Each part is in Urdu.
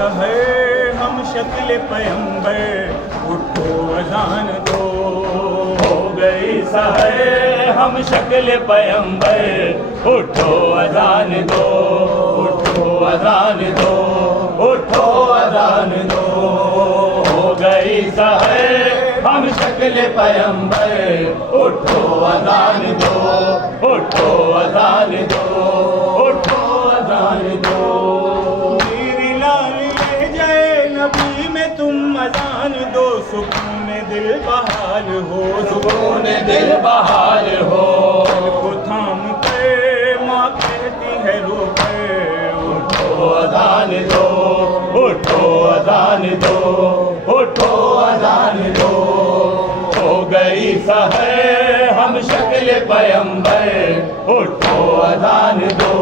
سحر ہم شکل پیمبر اٹھو اذان دو. ہو گئی سحر ہم شکل پیمبر اٹھو اذان دو. اٹھو اذان دو. اٹھو اذان دو. ہو گئی سحر ہم شکل پیمبر اٹھو اذان دو. اٹھو اذان دو. اٹھو اذان دو. میری لال لے جائے نبی میں تم اذان دو. سکون دل بحال ہو. سکون دل بحال ہو. دل کو تھام کر ماں کہتی ہے رو کر اٹھو اذان دو. اٹھو اذان دو. اٹھو اذان دو. ہو گئی سحر ہم شکل پیمبر اٹھو اذان دو.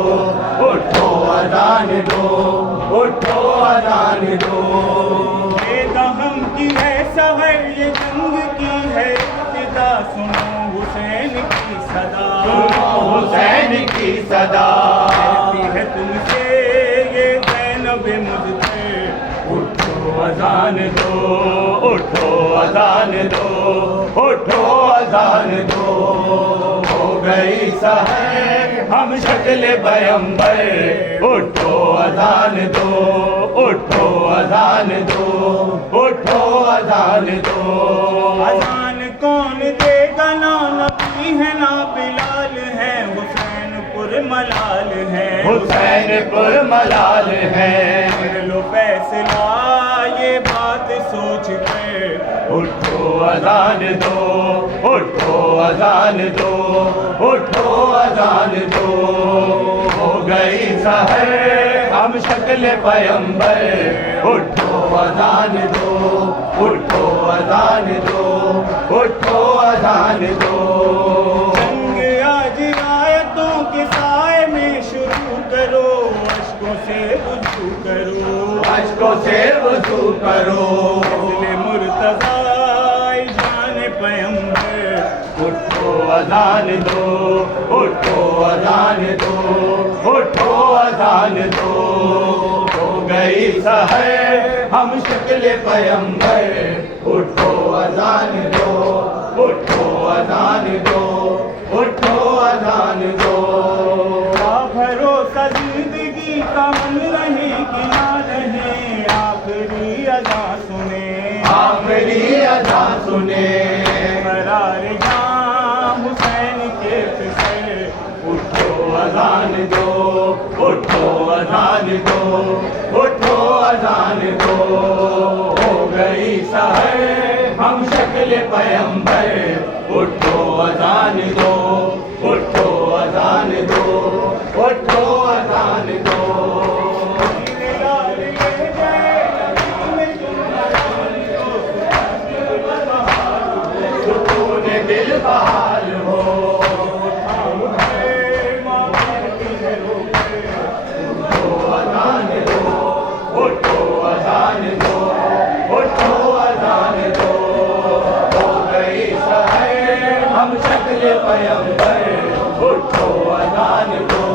اٹھو اذان دو. اٹھو اذان دو. یہ دہم کی ہے سحر یہ جنگ کی ہے ابتدا. سنو حسین کی صدا. سنو حسین کی صدا. کہتی ہے تم سے یہ زینب مجھے اٹھو اذان دو. اٹھو اذان دو. اٹھو اذان دو. ہو گئی سحر ہم شکل پیمبر اٹھو اذان دو. اٹھو اذان دو. اٹھو اذان دو. اذان کون دے گا؟ نہ نبی ہے نہ بلال ہے. حسین پر ملال ہے. حسین پر ملال ہے. کر لو فیصلہ یہ بات سوچ کر اٹھو اذان دو. اٹھو اذان دو. اٹھو اذان دو. ہو گئی سحر ہم شکل پیمبر اٹھو اذان دو. اٹھو اذان دو. اٹھو اذان دو. جنگ آج آیتوں کے سائے میں شروع کرو. اشکوں سے وضو کرو. اشکوں سے وضو کرو. فضل مرتضی جان پیمبر اٹھو اذان دو. اٹھو اذان دو. اٹھو اذان دو. ہو گئی سحر ہم شکل پیمبر اٹھو اذان دو. اٹھو اذان دو. اٹھو اذان دو. کیا بھروسہ زندگی کا من رہے کہ نہ رہے. آخری اذان سنے. آخری اذان سنے. قرار جام حسین کے پسر اٹھو اذان دو. اٹھو اذان دو. اٹھو اذان دو. ہو گئی سحر ہم شکل پیمبر اٹھو اذان دو. اٹھو اذان دو. اٹھو اذان دو. سکون دل بحال ہو. ہم شکل پیمبر اٹھو اذان دو.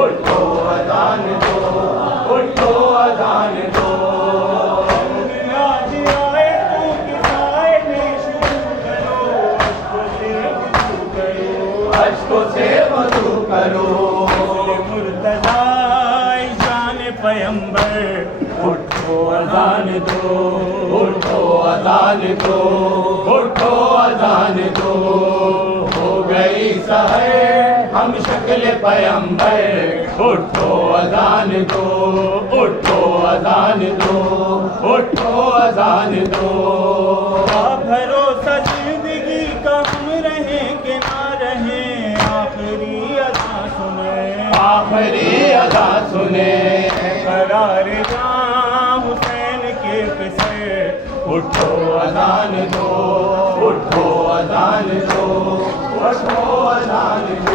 اٹھو اذان دو. اٹھو اذان دو. آج آیتوں کے سائے میں شروع کرو. اشکوں سے وضو کرو. مرتضی جان پیمبر اٹھو اذان دو. اٹھو اذان دو. اٹھو اذان دو. ہو گئی سحر ہم شکل پیمبر اٹھو اذان دو. اٹھو اذان دو. اٹھو اذان دو. بھروسہ زندگی کا ہم رہے کہ نہ رہے. آخری اذان سنے. آخری اذان سنے. قرار جام حسین کے پسر اٹھو اذان دو. اٹھو اذان دو. اٹھو اذان دو.